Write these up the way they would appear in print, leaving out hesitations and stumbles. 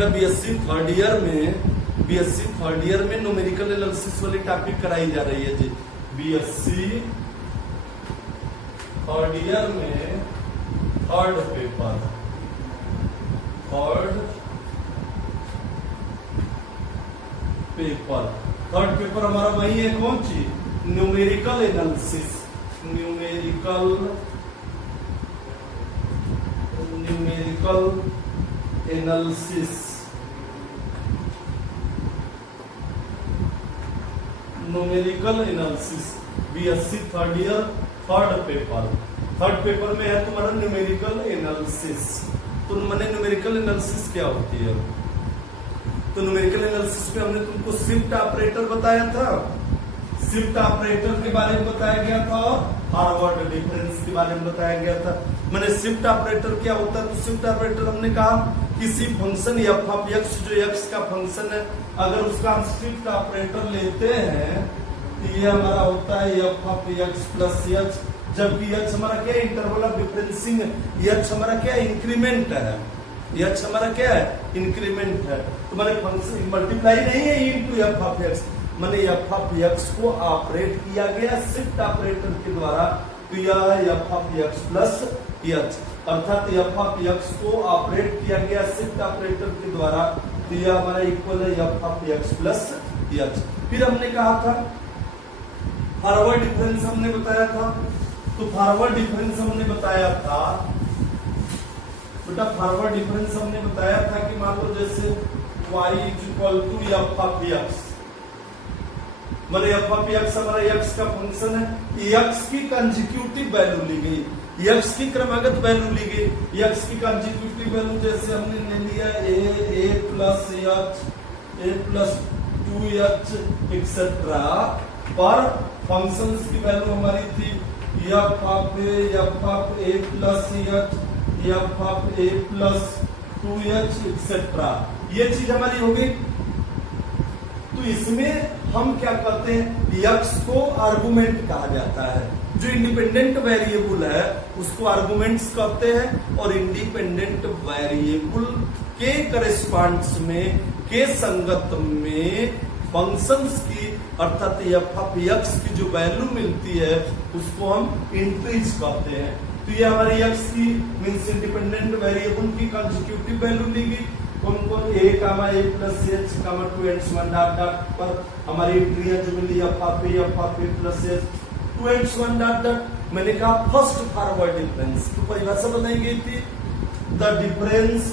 बेटा BSc third year में numerical analysis वाली टॉपिक कराई जा रही है जी। बीएससी थर्ड ईयर में थर्ड पेपर हमारा वही है, कौन सी? Numerical analysis. Numerical analysis BSc third year third paper में है तुम्हारा न्यूमेरिकल एनालिसिस। तो मैंने न्यूमेरिकल एनालिसिस क्या होती है? तो न्यूमेरिकल एनालिसिस में हमने तुमको शिफ्ट ऑपरेटर बताया था, शिफ्ट ऑपरेटर के बारे में बताया गया था और फॉरवर्ड डिफरेंस के बारे में बताया गया था। मैंने शिफ्ट ऑपरेटर क्या होता है? तो शिफ्ट ऑपरेटर हमने कहा किसी फंक्शन एफ ऑफ एक्स, जो एक्स का फंक्शन है, अगर उसका हम शिफ्ट ऑपरेटर लेते हैं तो ये हमारा होता है f of x plus H, जबकि एच हमारा क्या इंटरवल ऑफ डिफरेंसिंग, एच हमारा क्या इंक्रीमेंट है, एच हमारा क्या है इंक्रीमेंट है। तो मैंने फंक्शन मल्टीप्लाई नहीं है इनटू एफ ऑफ एक्स, मैंने एफ ऑफ एक्स को ऑपरेट किया गया शिफ्ट ऑपरेटर के द्वारा, तो यह F of x plus H, अर्थात एफ ऑफ एक्स को ऑपरेट किया गया शिफ्ट ऑपरेटर के द्वारा, तो यह हमारा इक्वल है f of x plus H. फिर हमने कहा था फॉरवर्ड डिफरेंस हमने बताया था, तो फॉरवर्ड डिफरेंस हमने बताया था बेटा, फॉरवर्ड डिफरेंस हमने बताया था कि मान लो जैसे y equal to f of x, मैंने एफ ऑफ एक्स हमारा एक्स का फंक्शन है, एक्स की कंसेक्यूटिव वैल्यू ली गई, एक्स की क्रमागत वैल्यू ली गई, एक्स की कंसेक्यूटिव वैल्यू जैसे हमने ले लिया ए प्लस एच, ए प्लस 2h एक्सेट्रा, पर फंक्शंस की वैल्यू हमारी थी F of a plus H, F of a plus 2h etcetera, ये चीज हमारी हो गई। तो इसमें हम क्या करते हैं, एक्स को आर्गुमेंट कहा जाता है, जो इंडिपेंडेंट वेरिएबल है उसको आर्गुमेंट्स कहते हैं, और इंडिपेंडेंट वेरिएबल के करेस्पॉन्ड्स में, के संगत में फंक्शंस की अर्थात एफ ऑफ एक्स की जो वैल्यू मिलती है उसको हम इंट्रीज कहते हैं। तो ये हमारी एक्स की मींस इंडिपेंडेंट वेरिएबल की कंसेक्यूटिव वैल्यू ली गई, उनको a comma a plus h comma 2n1 dot dot पर हमारी एंट्री है जो मिली f of a plus h 2n1 dot dot. मैंने कहा फर्स्ट फॉरवर्ड डिफरेंस की परिभाषा बनाई गई थी, the difference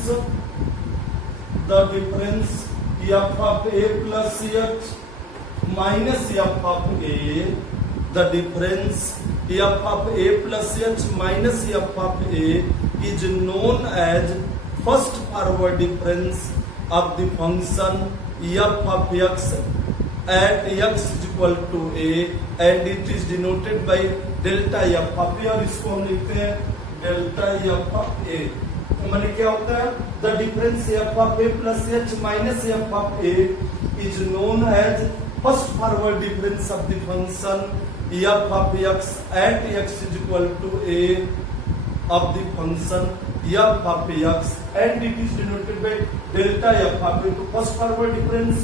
f of a plus h minus f of a, the difference f of a plus h minus f of a is known as first forward difference of the function f of x at x is equal to a, and it is denoted by delta f of a, और इसको हम लिखते हैं delta f of a. तो मैंने क्या होता है, the difference f of a plus h minus f of a is known as first forward difference of the function f of x at x is equal to a of the function f of x, and it is denoted by delta f of a। तो first forward difference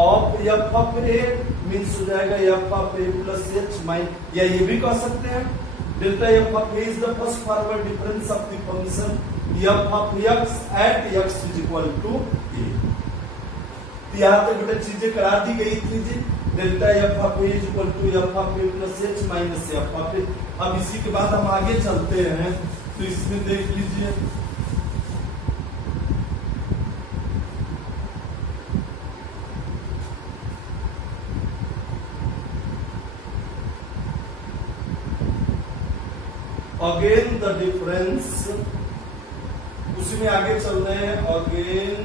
of f of a means हो जाएगा f of a plus h minus, या ये भी कह सकते हैं delta f of a is the first forward difference of the function f of x at x is equal to a। यहाँ पे बेटा चीजें करा दी गई थी जी, delta f of a equal to f of a plus h minus f of a. अब इसी के बाद हम आगे चलते हैं, तो इसमें देख लीजिए अगेन द डिफरेंस, उसी में आगे चल रहे हैं, again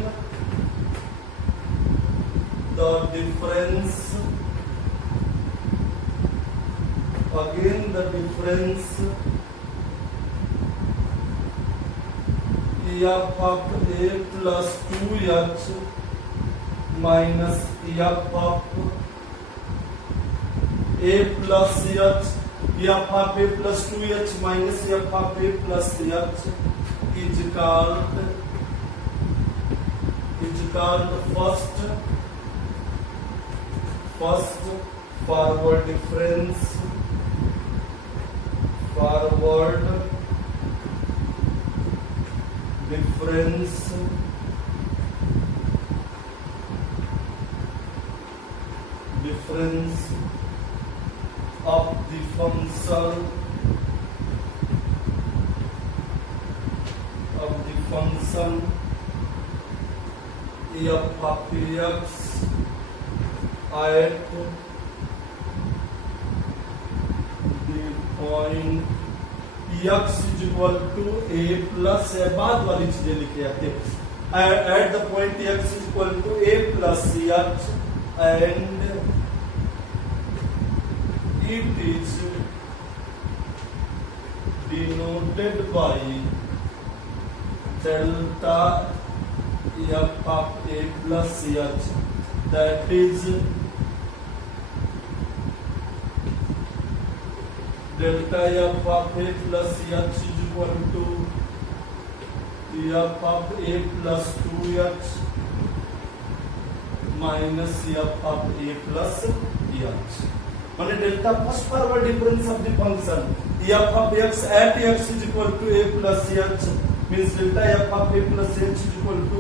the difference f of a plus 2h minus f of a plus h, f of a plus 2h minus f of a plus h is called called first forward difference. Forward difference of the function f of x at the point x is equal to a plus है, बाद वाली चीजें लिखे आते हैं. At the point x is equal to a plus h and it is denoted by delta f of a plus h, that is delta f of a plus h is equal to f of a plus 2h minus f of a plus h. माने delta first forward difference of the function f of x at x is equal to a plus h means delta f of a plus h is equal to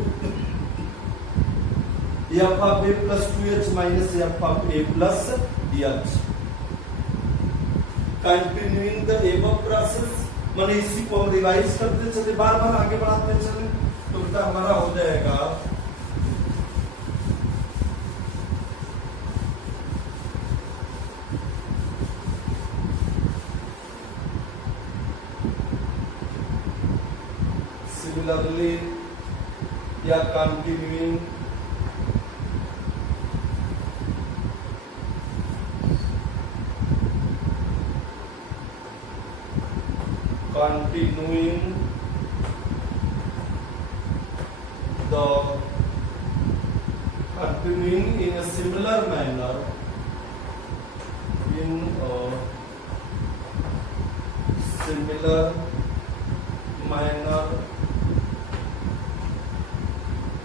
f of a plus 2h minus f of a plus h. Continuing the above process, माने इसी को हम revise करते चले, बार बार आगे बढ़ाते चले, तो बेटा हमारा हो जाएगा similarly या continuing continuing in a similar manner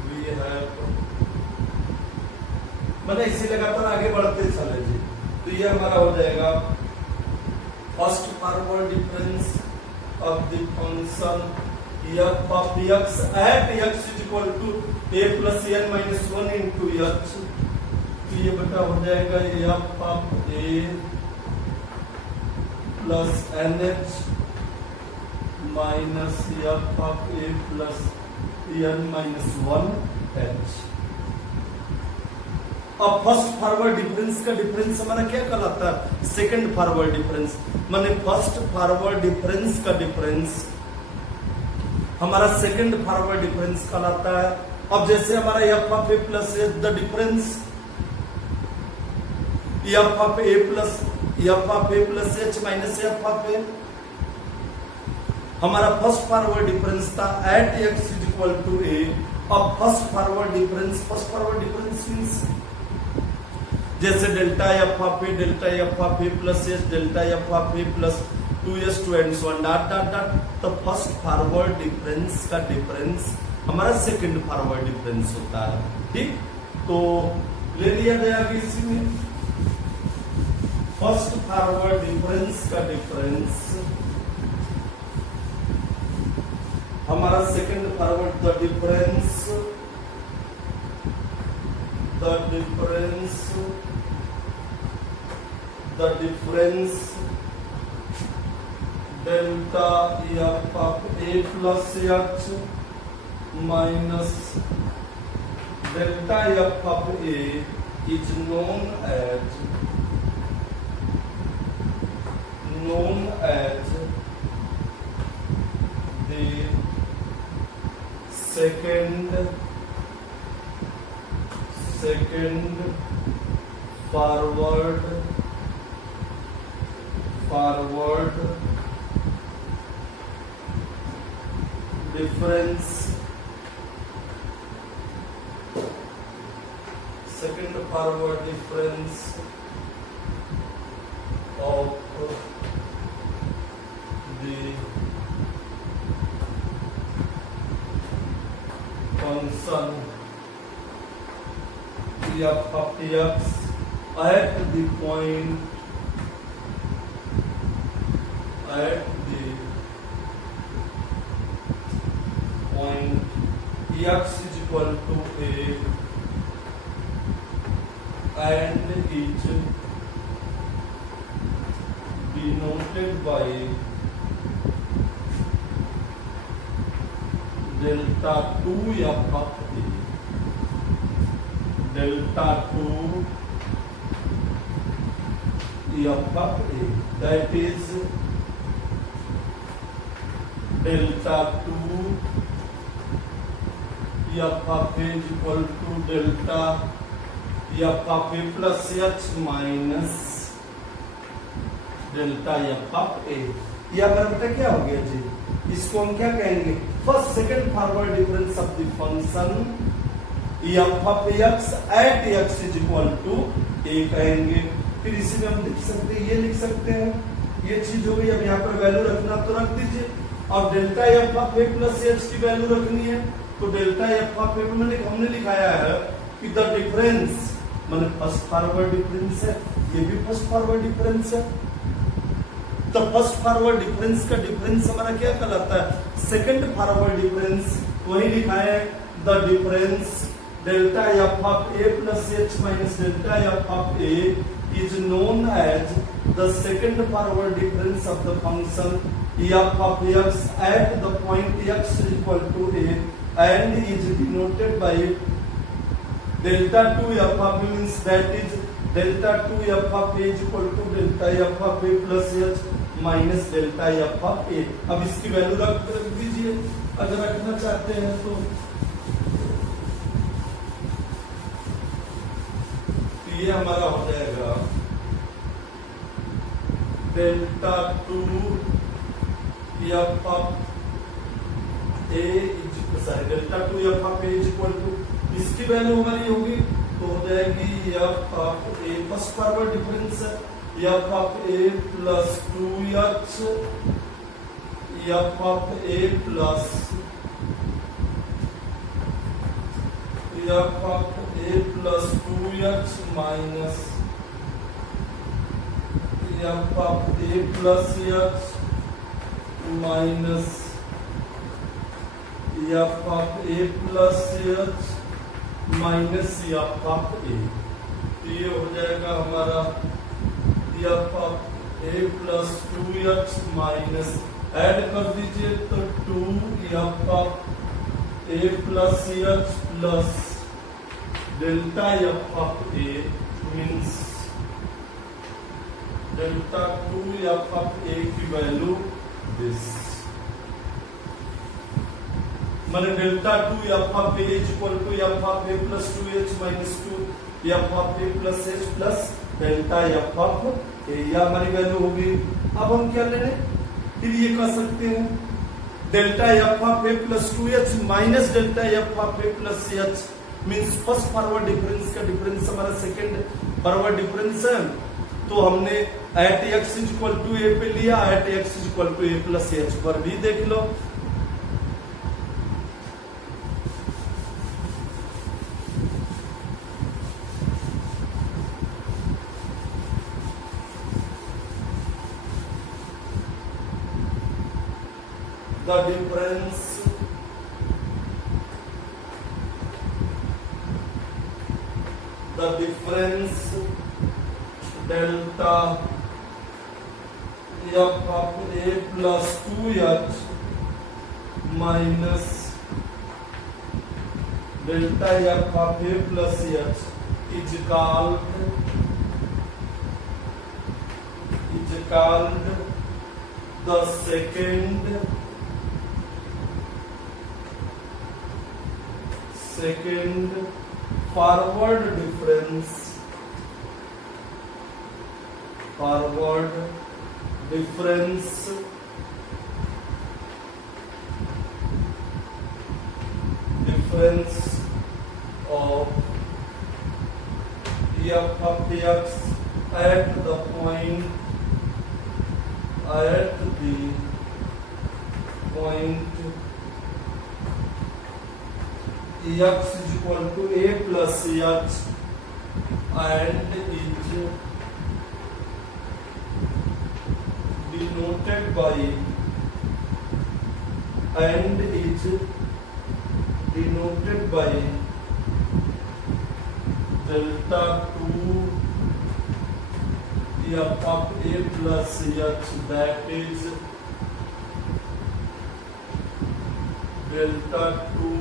we have, मैंने इसी लगातार आगे बढ़ते चले जी. तो ये हमारा हो जाएगा first forward difference of the function f of x at x is equal to a plus n minus 1 into h. तो ये बेटा हो जाएगा f of a plus nh minus f of a plus n minus 1h. अब first forward difference का difference हमारा क्या कहलाता है? Second forward difference. माने फर्स्ट फॉरवर्ड डिफरेंस का डिफरेंस हमारा सेकंड फॉरवर्ड डिफरेंस कहलाता है. अब जैसे हमारा f of a plus the difference f of a plus h minus f of a, हमारा फर्स्ट फॉरवर्ड डिफरेंस था at x is equal to a. अब फर्स्ट फॉरवर्ड डिफरेंस मींस जैसे delta f of a plus h delta f of a plus 2s to and so on dot dot dot. तो first forward difference का difference हमारा second forward difference होता है. ठीक, तो ले लिया गया इसी में फर्स्ट फॉरवर्ड डिफरेंस का डिफरेंस हमारा second forward the difference delta f of a plus h minus delta f of a is known as the second forward difference, second forward difference of the function f of x at the point x is equal to a and is denoted by delta 2 f of a, delta 2 f of a, that is delta 2 f of a is equal to delta f of a plus h minus delta f of a. ये हमारा बेटा क्या हो गया जी, इसको हम क्या कहेंगे, first second forward difference of the function f of x at x is equal to a कहेंगे। फिर इसी में हम लिख सकते हैं, ये लिख सकते हैं, ये चीज हो गई। अब यहाँ पर वैल्यू रखना तो रख दीजिए। अब delta f of a plus H की वैल्यू रखनी है, तो डेल्टा एफ ऑफ ए में हमने लिखाया है कि द डिफरेंस मतलब फर्स्ट फॉरवर्ड डिफरेंस है, ये भी फर्स्ट फॉरवर्ड डिफरेंस है। तो फर्स्ट फॉरवर्ड डिफरेंस का डिफरेंस हमारा क्या कहलाता है, सेकंड फॉरवर्ड डिफरेंस। वही लिखा है the difference delta f of a plus h minus delta f of a is known as the second forward difference of the function f of x at the point x is equal to a and is denoted by delta 2 f of a, means that is delta 2 f of a is equal to delta f of a plus h minus delta f of a. अब इसकी value रख दीजिए अगर रखना चाहते हैं तो ये हमारा हो जाएगा delta 2 f of a delta 2 f of a is equal to, इसकी वैल्यू हमारी होगी तो हो जाएगी f of a first forward difference है f of a plus 2h f of a plus f of a plus 2h minus f of a plus h minus f of a plus h minus f of a. ये हो जाएगा हमारा f of a plus 2h minus, add कर दीजिए तो 2 f of a plus h plus delta f of a means delta 2 f of a की value this, माने delta 2 f of a is equal to f of a plus 2h minus 2 f of a plus h plus delta f of a, यह हमारी value होगी। अब हम क्या ले रहे हैं, फिर ये कह सकते हैं delta f of a plus 2h minus delta f of a plus h means first forward difference का डिफरेंस हमारा सेकंड फॉरवर्ड डिफरेंस है। तो हमने at x is equal to a पे लिया, at x is equal to a plus h पर भी देख लो। The difference delta f of a plus 2h minus delta f of a plus h is called the second forward difference of f of x at the point x is equal to a plus h and is denoted by delta 2 f of a plus h, that is delta 2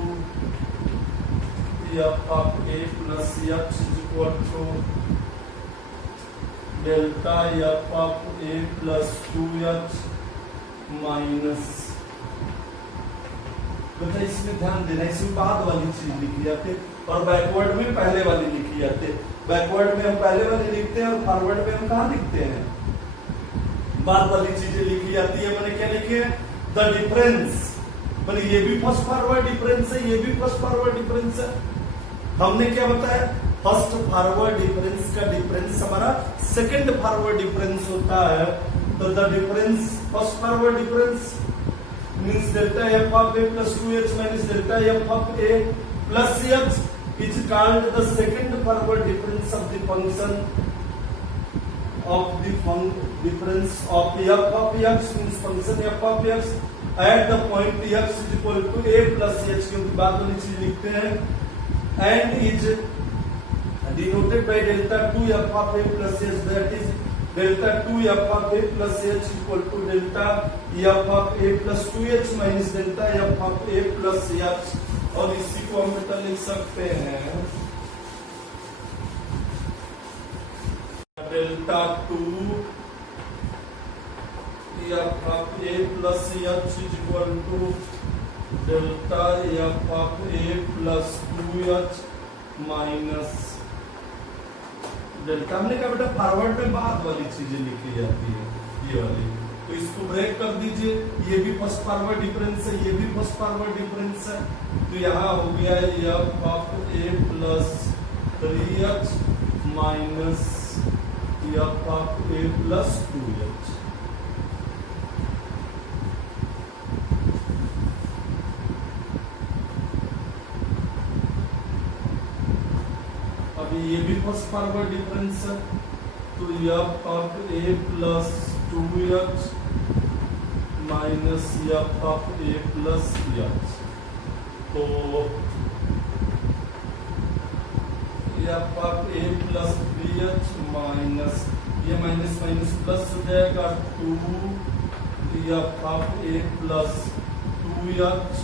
f of a plus h is equal to delta f of a plus 2h minus. बेटा इसमें ध्यान देना, इसमें बाद वाली चीज लिखी जाती है और बैकवर्ड में पहले वाली लिखी जाती है। बैकवर्ड में हम पहले वाली लिखते हैं और फॉरवर्ड में हम कहाँ लिखते हैं, बाद वाली चीजें लिखी जाती है। मैंने क्या लिखे, द डिफरेंस, मैंने ये भी फर्स्ट फॉरवर्ड डिफरेंस है, ये भी फर्स्ट फॉरवर्ड डिफरेंस है। हमने क्या बताया, फर्स्ट फॉरवर्ड डिफरेंस का डिफरेंस हमारा सेकंड फॉरवर्ड डिफरेंस होता है। तो the difference first forward difference means delta f of a plus 2h minus delta f of a plus h is called the second forward difference of the function of the difference of f of x means function f of x at the point x is equal to a plus h, क्योंकि बाद वाली चीज लिखते हैं, and is denoted by delta 2 f of a plus h, that is delta 2 f of a plus h equal to delta f of a plus 2h minus delta f of a plus h। और इसी को हम बेटा लिख सकते हैं delta 2 f of a plus h is equal to delta f of a plus 2h minus delta. हमने कहा बेटा फॉरवर्ड में बाद वाली चीजें लिखी जाती है, ये वाली, तो इसको ब्रेक कर दीजिए। ये भी फर्स्ट फॉरवर्ड डिफरेंस है, ये भी फर्स्ट फॉरवर्ड डिफरेंस है, तो यहाँ हो गया f of a plus 3h minus f of a plus 2h। ये भी फर्स्ट फॉरवर्ड डिफरेंस है, तो f of a plus 2h minus f of a plus h, तो f of a plus 3h minus ये minus minus plus हो जाएगा 2 f of a plus 2h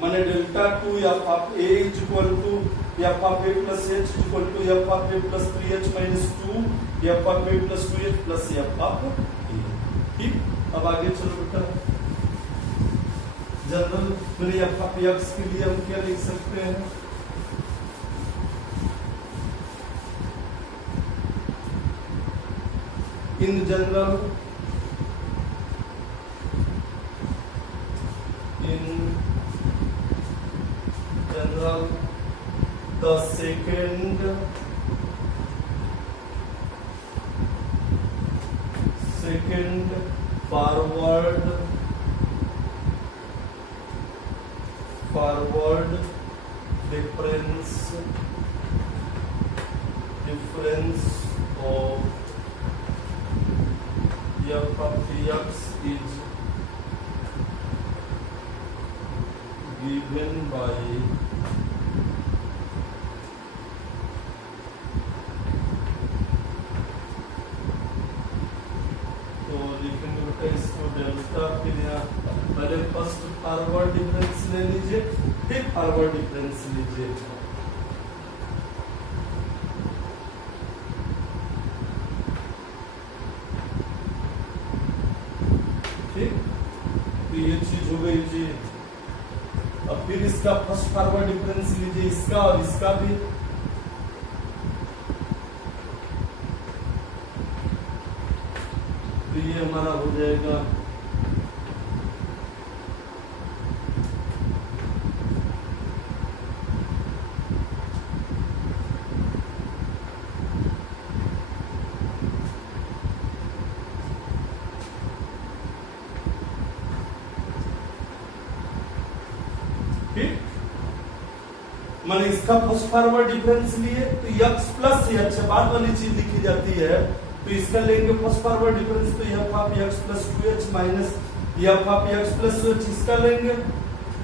माने delta 2 f of a is equal to f of a plus h is equal to f of a plus 3h minus 2 f of a plus 2h plus f of a। ठीक, अब आगे चलो बेटा, general मैंने f of x के लिए हम क्या लिख सकते हैं, in general the second forward difference of f of x is given by इसको डेल्टा, फिर यहाँ पहले फर्स्ट फॉरवर्ड डिफरेंस ले लीजिए, फिर फॉरवर्ड डिफरेंस लीजिए। ठीक, तो ये चीज हो गई जी। अब फिर इसका फर्स्ट फॉरवर्ड डिफरेंस लीजिए, इसका और इसका भी। ये हमारा हो जाएगा ठीक, मैंने इसका फर्स्ट फॉरवर्ड डिफरेंस लिए तो x प्लस h बाद वाली चीज लिखी जाती है, तो इसका लेंगे फर्स्ट फॉरवर्ड डिफरेंस, तो f of x plus 2h minus f of x plus 2h, इसका लेंगे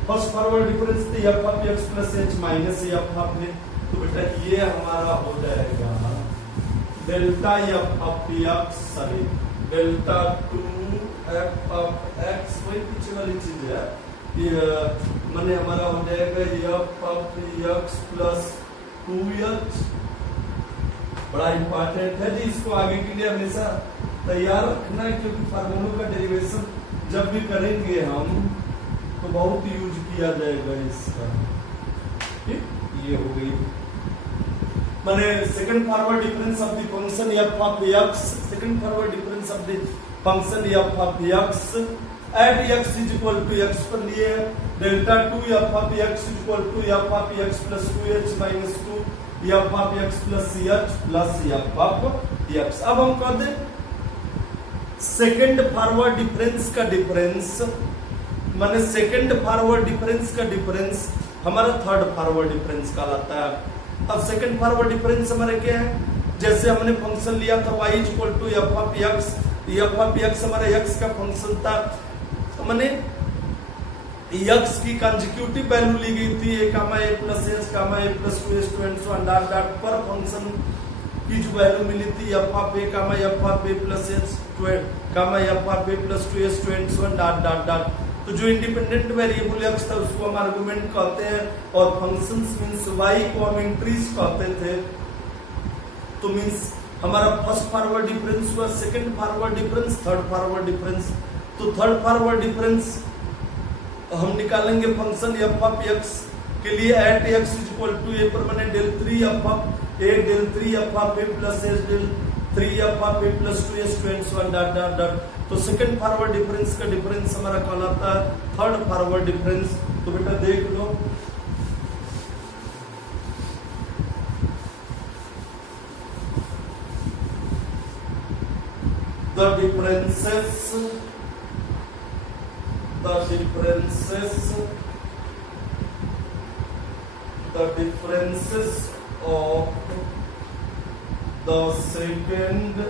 फर्स्ट फॉरवर्ड डिफरेंस, तो f of x plus h minus f of, तो बेटा ये हमारा हो जाएगा delta f of x, sorry delta 2f of x, वही पीछे वाली चीज है, ये मैंने हमारा हो जाएगा f of x plus 2h, बड़ा इंपॉर्टेंट है जी, इसको आगे के लिए हमेशा तैयार रखना है, क्योंकि फार्मूलों का डेरिवेशन जब भी करेंगे हम तो बहुत यूज किया जाएगा इसका। ठीक, ये हो गई मैंने second forward difference of the function f of x, second forward difference of the function f of x at x is equal to x पर लिए delta 2 f of x is equal to f of x plus 2h minus 2 f of x plus h plus f of x। अब हम कह दें second forward difference का difference, माने second forward difference का difference हमारा थर्ड फॉरवर्ड डिफरेंस कहलाता है। अब सेकंड फॉरवर्ड डिफरेंस हमारा क्या है, जैसे हमने फंक्शन लिया था y equal to f of x हमारा x का फंक्शन था, तो मैंने x की कंसेक्यूटिव वैल्यू ली गई थी a comma a plus h comma a plus 2h to and so dot dot, पर फंक्शन की जो वैल्यू मिली थी f of a comma f of a plus h comma f of a plus 2h to and so dot dot dot, तो जो independent variable x था उसको हम आर्गुमेंट कहते हैं, और फंक्शंस मींस y को हम इंट्रीज कहते थे, तो मींस हमारा फर्स्ट फॉरवर्ड डिफरेंस हुआ, second forward difference, third forward difference. तो थर्ड फॉरवर्ड डिफरेंस हम निकालेंगे फंक्शन f ऑफ x के लिए at x is equal to a पर मैंने del 3 f of a del 3 f of a plus h del 3 f of a plus 2h to and so dot dot dot, तो second forward difference का difference हमारा कहलाता है third forward difference. तो बेटा देख लो, the differences of the second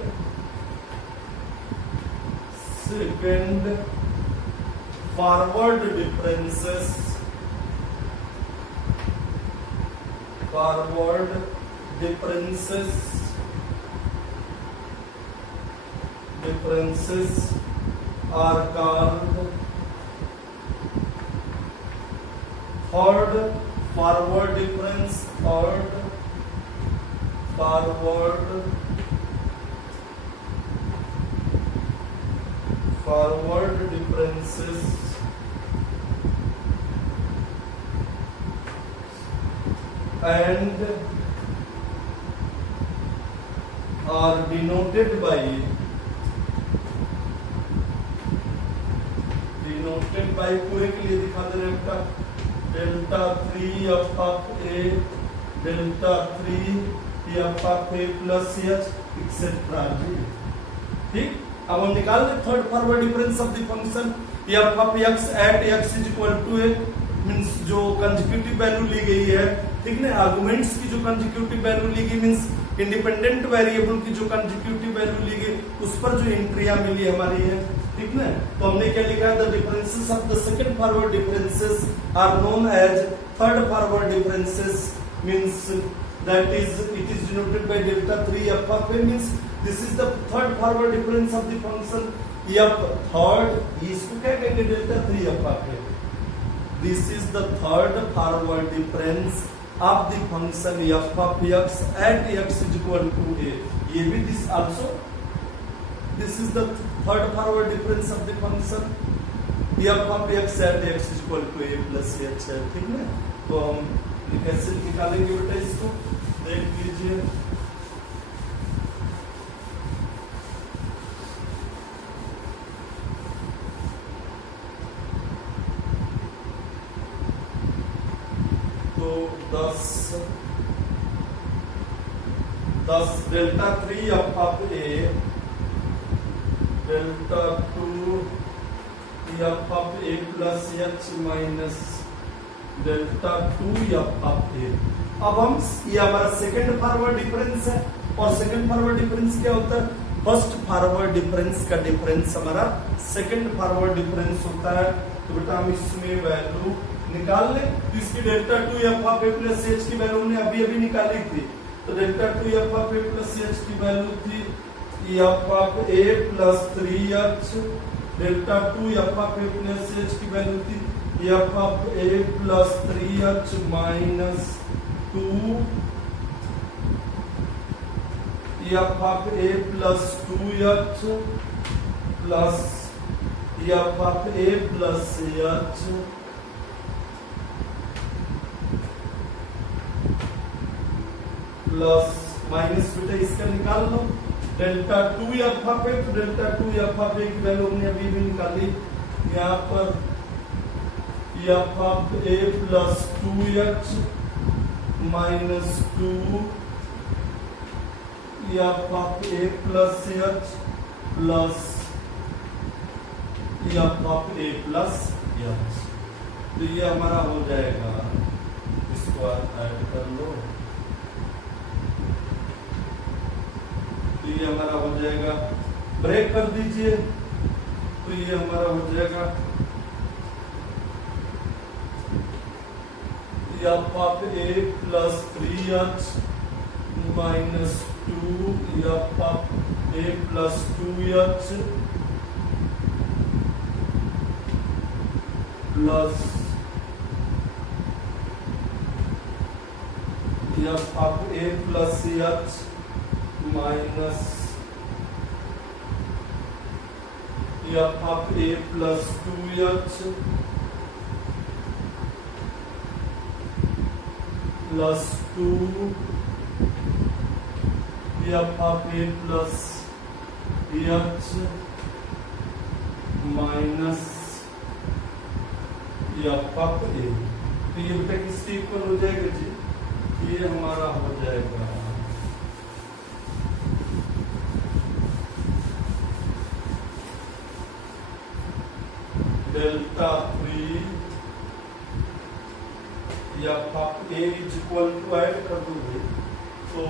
forward differences are called third forward difference, forward differences and are denoted by पूरे के लिए दिखा दे रहे हैं delta 3 f of a delta 3 f of a plus h etcetera. ठीक, अब हम निकाल रहे third forward difference of the function f of x at x is equal to a, means जो कंसेक्यूटिव वैल्यू ली गई है, ठीक ना, आर्गुमेंट्स की जो कंसेक्यूटिव वैल्यू ली गई मींस इंडिपेंडेंट वेरिएबल की जो कंसेक्यूटिव वैल्यू ली गई उस पर जो एंट्रियां मिली हमारी है, ठीक ना। तो हमने क्या लिखा है, the differences of the second forward differences are known as third forward differences, means that is it is denoted by delta 3 f of a, means this is the third forward difference of the function f third, इसको क्या कहेंगे delta 3 f of a, this is the third forward difference of the function f of x at x is equal to a, ये भी this also this is the third forward difference of the function f of x at x is equal to a plus h है, ठीक है। तो हम कैसे निकालेंगे बेटा इसको देख लीजिए, तो 10 delta 3 f of a delta 2 f of a plus h minus delta 2 f of a. अब हम ये हमारा सेकंड फॉरवर्ड डिफरेंस है, और सेकंड फॉरवर्ड डिफरेंस क्या होता है? फर्स्ट फॉरवर्ड डिफरेंस का डिफरेंस हमारा सेकंड फॉरवर्ड डिफरेंस होता है। तो बेटा हम इसमें वैल्यू निकाल लें। तो इसकी delta 2 f of a plus H की वैल्यू हमने अभी अभी निकाली थी। तो delta 2 f of a plus H की वैल्यू थी F of a plus 3h। Delta 2 f of a plus H की वैल्यू थी F of a plus 3h minus 2 f of a plus 2h plus f of a plus h plus minus बेटा इसका निकाल लो delta 2 f of a. तो delta 2 f of a की value हमने अभी भी निकाली। यहाँ पर F of a plus 2h minus 2 f of a plus h plus f of a plus h। तो ये हमारा हो जाएगा, इसको ऐड कर लो। तो ये हमारा हो जाएगा, ब्रेक कर दीजिए। तो ये हमारा हो जाएगा f of a plus 3h minus 2 f of a plus 2h plus f of a plus h minus f of a plus 2h plus 2 f of a plus h minus f of a. तो ये बेटा किसके equal हो जाएगा जी? ये हमारा हो जाएगा delta 3 f of a is equal to, add कर दूंगे तो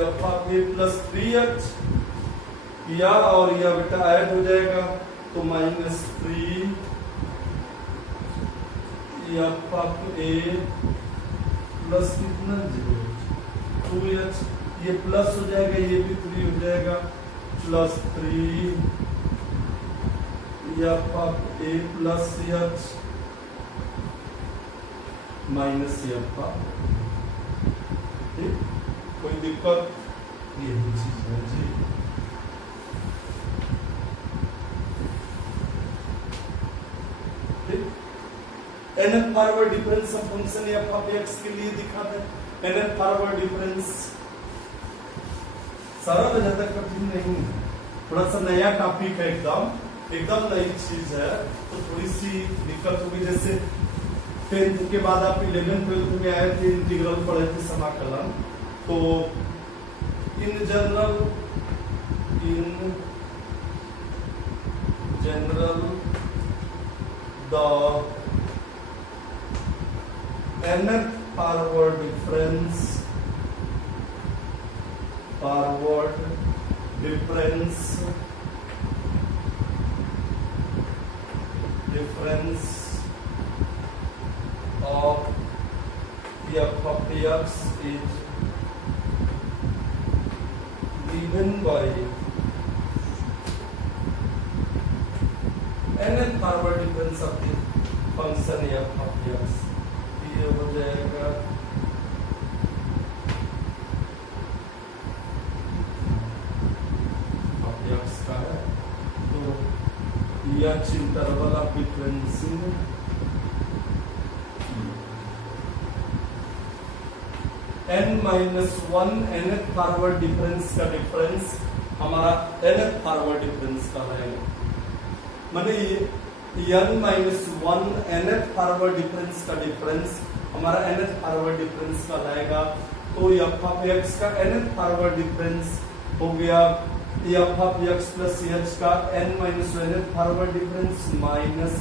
F of a plus 3h या और यह बेटा ऐड हो जाएगा तो minus 3 f of a plus कितना 2h, ये प्लस हो जाएगा, ये भी 3 हो जाएगा plus 3 f of a plus h minus f of. ठीक, कोई दिक्कत? यही चीज है जी। nth फॉरवर्ड डिफरेंस हम फंक्शन एफ ऑफ एक्स के लिए दिखाते हैं। nth फॉरवर्ड डिफरेंस सरल ज्यादा कठिन नहीं है, थोड़ा सा नया टॉपिक है, एकदम नई चीज है, तो थोड़ी सी दिक्कत होगी। जैसे 10th के बाद आप 11th 12th में आए थे, इंटीग्रल पढ़े थे, समाकलन। तो in general the nth forward difference of f of x is given by nth forward difference of the function f of x। ये हो जाएगा x का है, तो h interval of differencing n-1 nth forward difference का difference हमारा nth forward difference का रहेगा। माने ये n-1 nth फॉरवर्ड डिफरेंस का डिफरेंस हमारा nth फॉरवर्ड डिफरेंस का रहेगा। तो f ऑफ x का nth फॉरवर्ड डिफरेंस हो गया f of x plus h का n-1 nth forward difference minus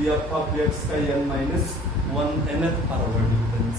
f of x का n minus one nth forward difference.